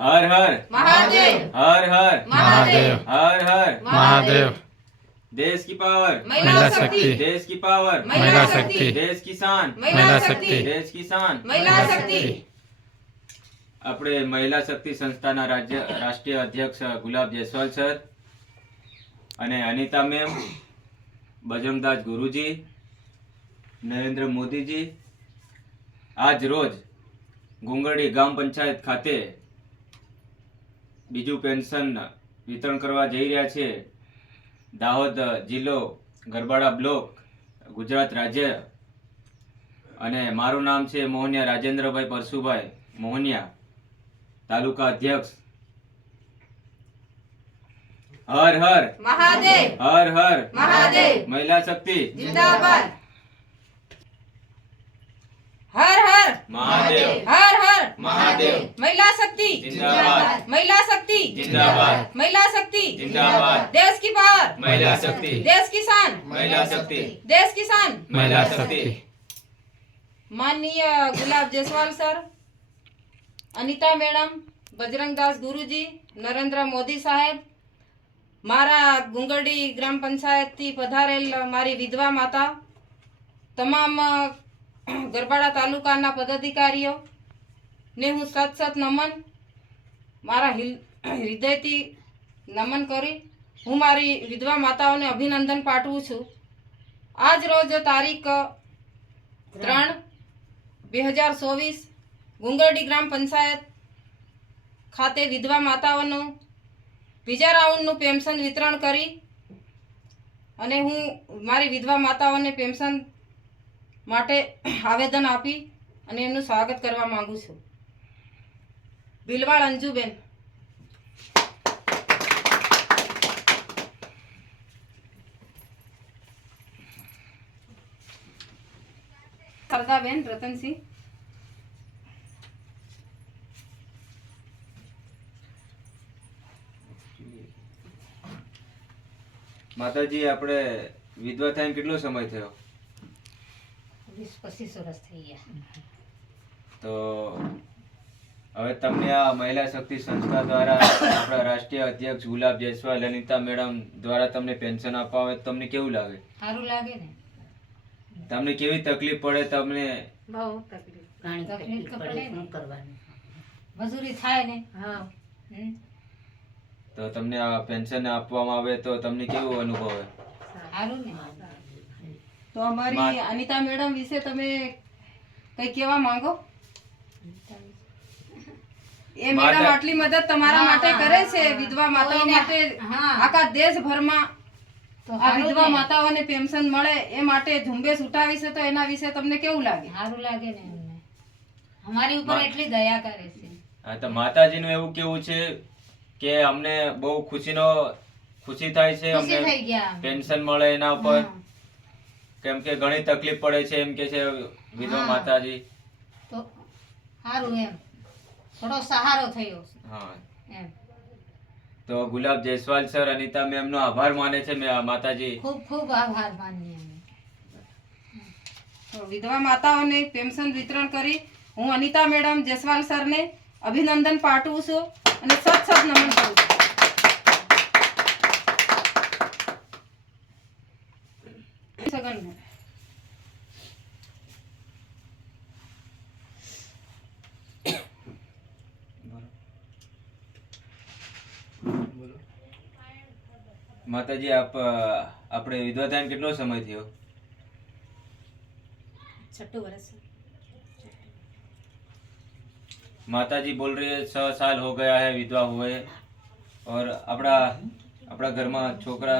हर हर महादेव हर हर महादेव हर हर महादेव देश की पावर महिला शक्ति देश की पावर महिला शक्ति देश की शान महिला शक्ति देश की शान महिला शक्ति આપણે મહિલા શક્તિ સંસ્થાના રાષ્ટ્રીય અધ્યક્ષ ગુલાબ જયસ્વાલ સર અને અનિતા મેમ, બજરંગદાસ ગુરુજી, નરેન્દ્ર મોદીજી આજ રોજ ગુંગરડી ગામ પંચાયત ખાતે બીજું પેન્શન વિતરણ કરવા જઈ રહ્યા છે. દાહોદ જિલ્લો, ગરબાડા બ્લોક, ગુજરાત રાજ્ય. અને મારું નામ છે મોહનિયા રાજેન્દ્રભાઈ પરશુભાઈ મોહનિયા, તાલુકા અધ્યક્ષ. હર હર महादेव હર હર महादेव મહિલા શક્તિ जिंदाबाद हर हर મહાદેવ हर हर महादेव महिला शक्ति जिंदाबाद महिला शक्ति जिंदाबाद महिला शक्ति जिंदाबाद देश की पावर महिला शक्ति देश की शान महिला शक्ति देश की शान महिला शक्ति. माननीय गुलाब जयस्वाल सर, अनिता मैडम, बजरंगदास गुरुजी, नरेंद्र मोदी साहेब, मारा गुंगरडी ग्राम पंचायत थी पधारेल मारी विधवा माता, तमाम गरबाड़ा तालुकाना पदाधिकारीओ ने हूँ सत सत नमन मारा हृदयथी नमन करी हूँ मारी विधवा माताओने अभिनंदन पाठवुं छुं. आज रोज तारीख 3/2024 ગુંગરડી ગ્રામ પંચાયત ખાતે વિધવા માતાઓનું બીજા રાઉન્ડનું પેન્શન વિતરણ કરી અને હું મારી વિધવા માતાઓને પેન્શન માટે આવેદન આપી અને એમનું સ્વાગત કરવા માંગુ છું. બિલવાળ અંજુબેન. સરદાબેન રતનસિંહ. માતાજી, આપણે વિધવા થઈને કેટલો સમય થયો? 20-25 વર્ષ થઈ ગયા. તો હવે તમને આ મહિલા શક્તિ સંસ્થા દ્વારા આપણા રાષ્ટ્રીય અધ્યક્ષ ગુલાબ જયસ્વાલ, અનિતા મેડમ દ્વારા તમને પેન્શન આપવા આવે તમને કેવું લાગે? સારું લાગે ને. તમને કેવી તકલીફ પડે? તમને બહુ તકલીફ, ઘણી તકલીફ પડે. શું કરવાનું, મજૂરી થાય ને. હા. તો તમને આ પેન્શન આપવામાં આવે તો તમને કેવું અનુભવે? સારું ને. તો અમારી અનિતા મેડમ વિશે તમે કઈ કહેવા માંગો? એ મેડમ આટલી મદદ તમારા માટે કરે છે વિધવા માતાઓ માટે. આખા દેશભરમાં આ વિધવા માતાઓને પેન્શન મળે એ માટે ઝુંબેશ ઉઠાવી છે. તો એના વિશે તમને કેવું લાગે? સારું લાગે ને. અમને અમારી ઉપર એટલી દયા કરે છે. હા, તો માતાજીનું એવું કેવું છે કે અમને બહુ ખુશી થાય છે ખુશી અમને થઈ ગયા. પેન્શન મળે એના ઉપર. કેમ કે ઘણી તકલીફ પડે છે એમ કે છે વિધવા માતાજી. તો સારું એમ થોડો સહારો થયો. હા, એમ તો ગુલાબ જયસ્વાલ સર, અનિતા મેમ નો આભાર માને છે માતાજી. ખૂબ ખૂબ આભાર માનીએ અમે. તો વિધવા માતાઓને પેન્શન વિતરણ કરી હું અનિતા મેડમ જયસ્વાલ સરને અભિનંદન પાઠવું છું અને સત સત નમન કરું છું. સગન માતાજી, આપણે વિધવા થઈને કેટલો સમય થયો? 6 વર્ષ. माताजी बोल रही है 6 साल हो गया है विधवा हुए. और अपना घर में छोकरा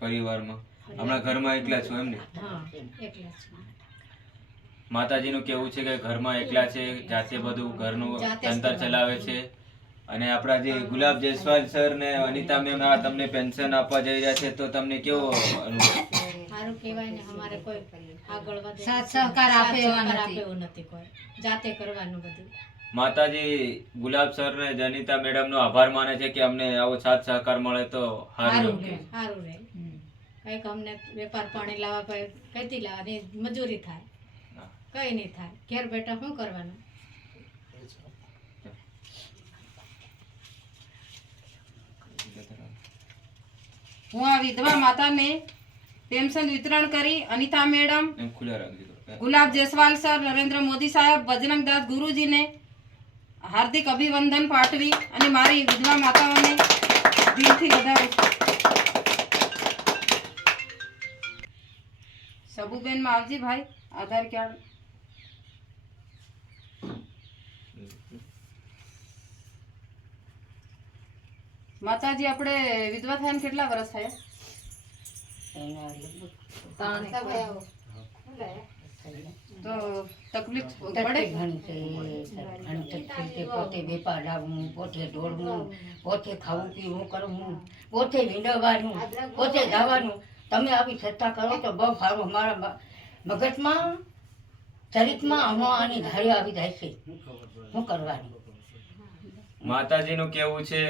परिवार में अपना घर में एकला छो एम ने? माताजी નું કેવું છે કે ઘરમાં એકલા છે, જાતે બધું ઘરનું તંત્ર ચલાવે છે. અને આપણા જે ગુલાબ જયસ્વાલ સર ને અનિતા મેમ આ તમને પેન્શન આપવા જઈ રહ્યા છે તો તમને કેવો અનુભવ? સારું કહેવાય ને. અમારે કોઈ આગળ વધે સાથ સહકાર આપે એવું નથી. કોઈ જાતે કરવાનું બધું. માતાજી ગુલાબ સર ને અનિતા મેડમ નો આભાર માને છે કે અમને આવો સાથ સહકાર મળે તો સારું રહે. સારું રહે. કઈક અમને વેપાર પાણી લાવવા કઈથી લાવવાની મજૂરી થાય, કઈ નહીં થાય. ઘેર બેઠા શું કરવાનું? હું આ વિધવા માતાને પેન્શન વિતરણ કરી અનિતા મેડમ, એમ ખુલ્લા રાખજો. ગુલાબ જયસ્વાલ સર, નરેન્દ્ર મોદી સાહેબ, બજરંગદાસ ગુરુજીને હાર્દિક અભિવંદન પાઠવી અને મારી વિધવા માતાઓને દિલથી વધારું છું. સબુબેન માવજી ભાઈ, આધાર કાર્ડ. માતાજી, આપણે વિધવા થયા કેટલા વર્ષ થયા? તો તકલીફ પડે? પોતે વેપાર લાવવું, પોતે દોડવું, પોતે ખાવું પીવું કરવું, પોતે વીંડવાનું, પોતે જવાનું. તમે આવી સત્તા કરો તો બહુ સારું. અમારા મગજમાં ચરિતમાં આની ધારી આવી જાય છે. શું કરવાનું? માતાજીનું કેવું છે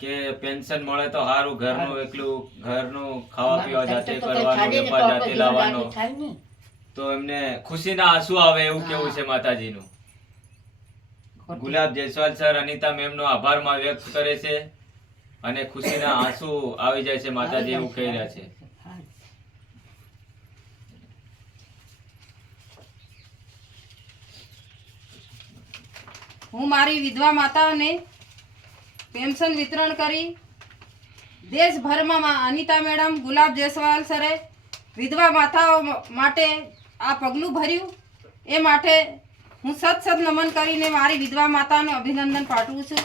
કે પેન્શન મળે તો સારું, ઘરનું એકલું ઘરનું ખાવા પીવા જાતે કરવાનું, વેપાર જાતે લાવવાનો, તો એમને ખુશીના આંસુ આવે એવું કેવું છે માતાજીનું. ગુલાબ જયસ્વાલ સર, અનિતા મેમનો આભાર વ્યક્ત કરે છે અને ખુશીના આંસુ આવી જાય છે. માતાજી એવું કહી રહ્યા છે. હું મારી વિધવા માતાઓને પેન્શન વિતરણ કરી દેશભરમાં અનિતા મેડમ, ગુલાબ જયસ્વાલ સરે વિધવા માતાઓ માટે આ પગલું ભર્યું. એ માટે હું સત નમન કરીને મારી વિધવા માતાને અભિનંદન પાઠવું છું.